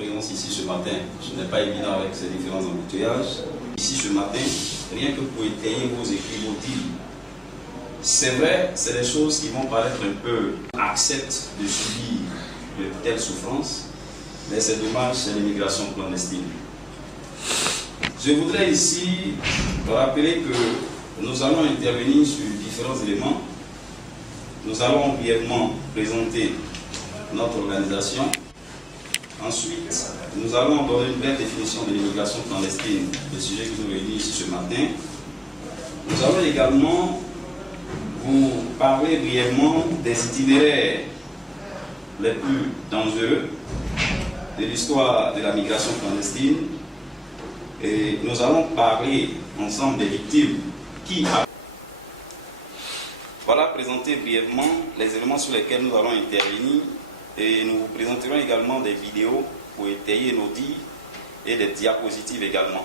présence ici ce matin, ce n'est pas évident avec ces différents embouteillages. Ici ce matin, rien que pour étayer vos écrits, vos dires. C'est vrai, c'est des choses qui vont paraître un peu acceptes de subir de telles souffrances, mais c'est dommage, c'est l'immigration clandestine. Je voudrais ici rappeler que nous allons intervenir sur différents éléments. Nous allons brièvement présenter notre organisation. Ensuite, nous allons donner une brève définition de l'immigration clandestine, le sujet qui nous réunit ici ce matin. Nous allons également vous parler brièvement des itinéraires les plus dangereux de l'histoire de la migration clandestine. Et nous allons parler ensemble des victimes qui... Voilà, présenter brièvement les éléments sur lesquels nous allons intervenir et nous vous présenterons également des vidéos pour étayer nos dires et des diapositives également.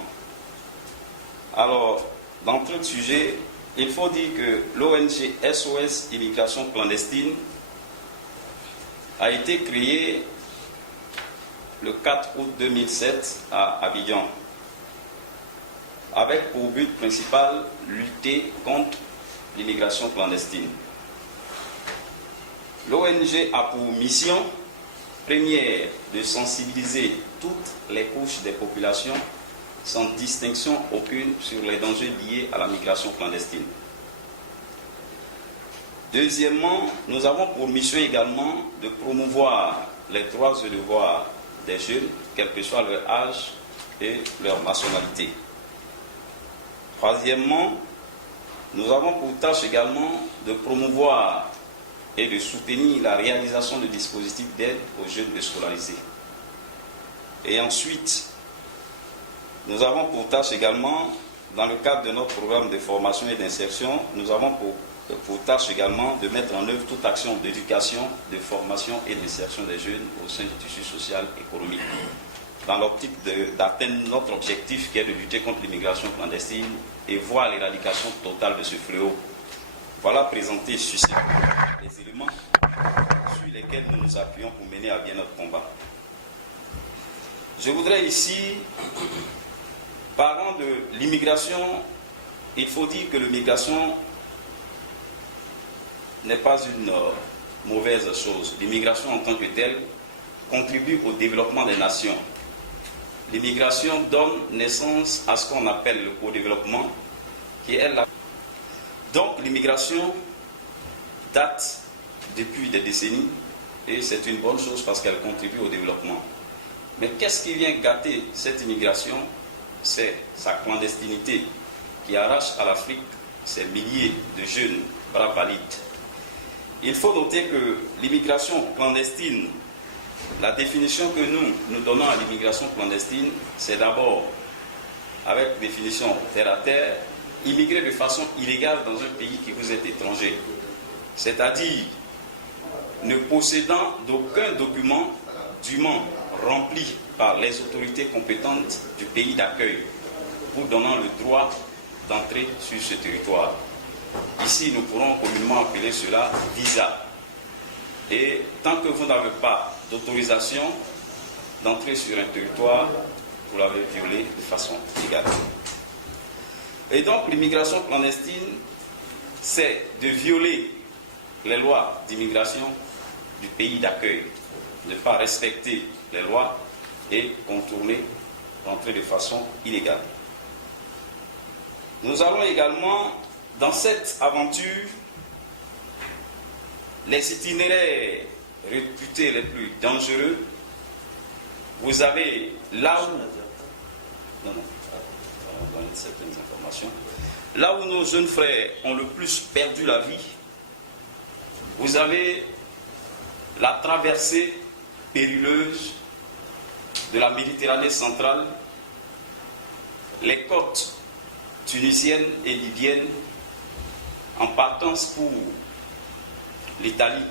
Alors, d'entrée de sujet, il faut dire que l'ONG SOS Immigration Clandestine a été créée le 4 août 2007 à Abidjan, avec pour but principal lutter contre l'immigration clandestine. L'ONG a pour mission première de sensibiliser toutes les couches des populations sans distinction aucune sur les dangers liés à la migration clandestine. Deuxièmement, nous avons pour mission également de promouvoir les droits et devoirs des jeunes, quel que soit leur âge et leur nationalité. Troisièmement, nous avons pour tâche également de promouvoir et de soutenir la réalisation de dispositifs d'aide aux jeunes déscolarisés. Et ensuite, nous avons pour tâche également, dans le cadre de notre programme de formation et d'insertion, nous avons pour tâche également de mettre en œuvre toute action d'éducation, de formation et d'insertion des jeunes au sein du tissu social et économique, dans l'optique d'atteindre notre objectif qui est de lutter contre l'immigration clandestine et voir l'éradication totale de ce fléau. Voilà présenté succinctement les éléments sur lesquels nous nous appuyons pour mener à bien notre combat. Je voudrais ici, parlant de l'immigration, il faut dire que l'immigration n'est pas une mauvaise chose. L'immigration en tant que telle contribue au développement des nations. L'immigration donne naissance à ce qu'on appelle le co-développement, qui est la... Donc l'immigration date depuis des décennies et c'est une bonne chose parce qu'elle contribue au développement. Mais qu'est-ce qui vient gâter cette immigration? C'est sa clandestinité qui arrache à l'Afrique ces milliers de jeunes bras valides. Il faut noter que l'immigration clandestine, la définition que nous donnons à l'immigration clandestine, c'est d'abord, avec définition terre à terre, immigrer de façon illégale dans un pays qui vous est étranger. C'est-à-dire ne possédant d'aucun document dûment rempli par les autorités compétentes du pays d'accueil, vous donnant le droit d'entrer sur ce territoire. Ici, nous pourrons communément appeler cela visa. Et tant que vous n'avez pas d'autorisation d'entrer sur un territoire, vous l'avez violé de façon illégale. Et donc l'immigration clandestine, c'est de violer les lois d'immigration du pays d'accueil, de ne pas respecter les lois et contourner, rentrer de façon illégale. Nous allons également, dans cette aventure, les itinéraires réputés les plus dangereux. Vous avez là où... certaines informations. Là où nos jeunes frères ont le plus perdu la vie, vous avez la traversée périleuse de la Méditerranée centrale, les côtes tunisiennes et libyennes en partance pour l'Italie.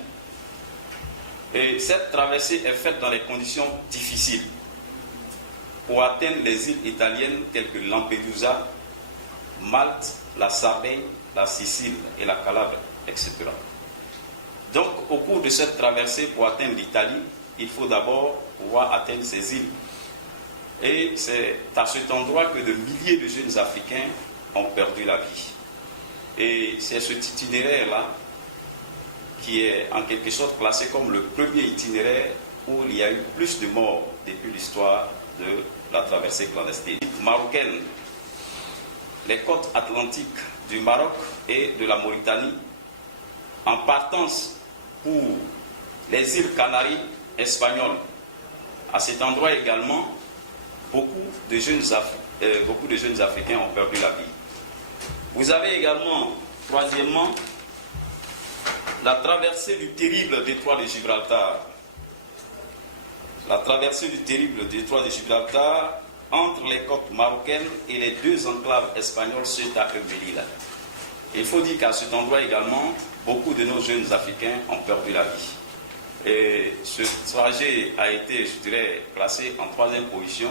Et cette traversée est faite dans des conditions difficiles pour atteindre les îles italiennes telles que Lampedusa, Malte, la Sardaigne, la Sicile et la Calabre, etc. Donc, au cours de cette traversée pour atteindre l'Italie, il faut d'abord pouvoir atteindre ces îles. Et c'est à cet endroit que de milliers de jeunes Africains ont perdu la vie. Et c'est cet itinéraire-là qui est en quelque sorte classé comme le premier itinéraire où il y a eu plus de morts depuis l'histoire de la traversée clandestine. Marocaine, les côtes atlantiques du Maroc et de la Mauritanie, en partance pour les îles Canaries espagnoles. À cet endroit également, beaucoup de jeunes Africains ont perdu la vie. Vous avez également, troisièmement, la traversée du terrible détroit de Gibraltar. La traversée du terrible détroit de Gibraltar entre les côtes marocaines et les deux enclaves espagnoles, Ceuta et Melilla. Il faut dire qu'à cet endroit également, beaucoup de nos jeunes Africains ont perdu la vie. Et ce trajet a été, je dirais, placé en troisième position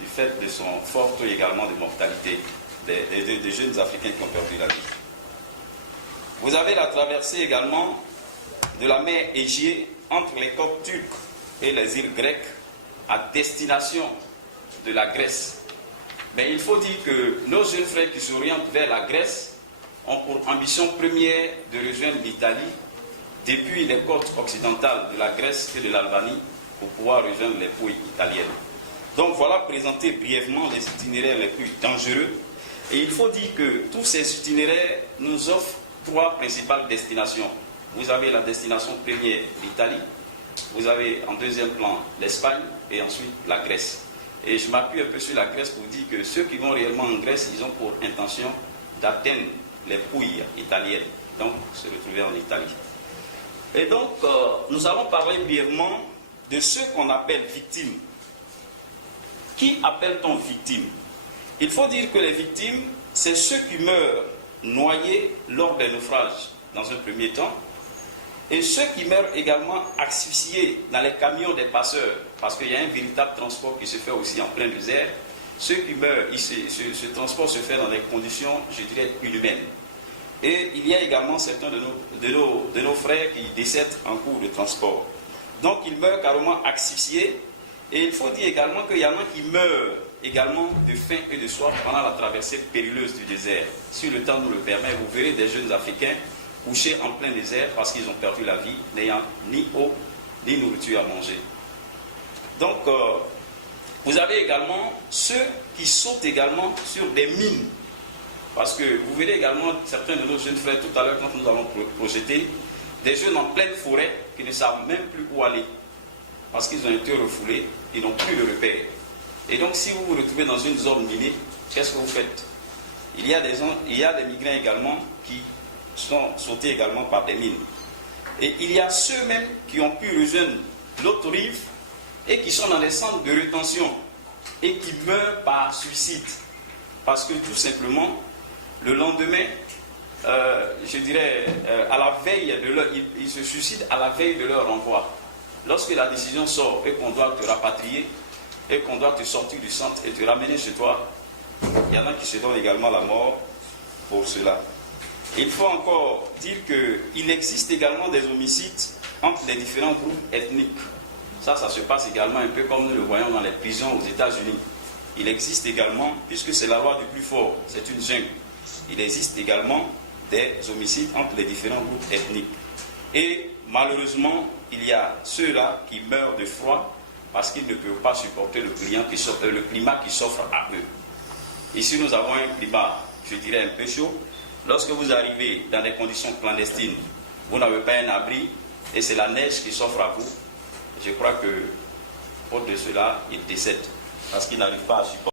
du fait de son fort taux également de mortalité des jeunes Africains qui ont perdu la vie. Vous avez la traversée également de la mer Égée entre les côtes turques et les îles grecques à destination de la Grèce. Mais il faut dire que nos jeunes frères qui s'orientent vers la Grèce ont pour ambition première de rejoindre l'Italie depuis les côtes occidentales de la Grèce et de l'Albanie pour pouvoir rejoindre les pouilles italiennes. Donc voilà présenter brièvement les itinéraires les plus dangereux. Et il faut dire que tous ces itinéraires nous offrent trois principales destinations. Vous avez la destination première, l'Italie. Vous avez en deuxième plan l'Espagne et ensuite la Grèce. Et je m'appuie un peu sur la Grèce pour dire que ceux qui vont réellement en Grèce, ils ont pour intention d'atteindre les pouilles italiennes, donc se retrouver en Italie. Et donc, nous allons parler brièvement de ceux qu'on appelle victimes. Qui appelle-t-on victime? Il faut dire que les victimes, c'est ceux qui meurent noyés lors des naufrages, dans un premier temps, et ceux qui meurent également asphyxiés dans les camions des passeurs, parce qu'il y a un véritable transport qui se fait aussi en plein désert. Ceux qui meurent, ce transport se fait dans des conditions, je dirais, inhumaines. Et il y a également certains de nos frères qui décèdent en cours de transport. Donc ils meurent carrément asphyxiés. Et il faut dire également qu'il y en a qui meurent également de faim et de soif pendant la traversée périleuse du désert. Si le temps nous le permet, vous verrez des jeunes Africains couchés en plein désert parce qu'ils ont perdu la vie, n'ayant ni eau ni nourriture à manger. Donc, vous avez également ceux qui sautent également sur des mines. Parce que vous verrez également certains de nos jeunes frères tout à l'heure quand nous allons projeter des jeunes en pleine forêt qui ne savent même plus où aller. Parce qu'ils ont été refoulés, ils n'ont plus de repères. Et donc si vous vous retrouvez dans une zone minée, qu'est-ce que vous faites? Il y a des migrants également qui sont sautés également par des mines. Et il y a ceux-mêmes qui ont pu rejoindre l'autre rive et qui sont dans des centres de rétention et qui meurent par suicide. Parce que tout simplement, le lendemain, je dirais, à la veille de leur, ils se suicident à la veille de leur renvoi. Lorsque la décision sort et qu'on doit te rapatrier et qu'on doit te sortir du centre et te ramener chez toi, il y en a qui se donnent également la mort pour cela. Il faut encore dire qu'il existe également des homicides entre les différents groupes ethniques. Ça se passe également un peu comme nous le voyons dans les prisons aux États-Unis. Il existe également, puisque c'est la loi du plus fort, c'est une jungle, il existe également des homicides entre les différents groupes ethniques. Et malheureusement, il y a ceux-là qui meurent de froid parce qu'ils ne peuvent pas supporter le climat qui s'offre à eux. Ici, nous avons un climat, je dirais, un peu chaud. Lorsque vous arrivez dans des conditions clandestines, vous n'avez pas un abri et c'est la neige qui s'offre à vous. Je crois que, faute de cela, ils décèdent parce qu'ils n'arrivent pas à supporter.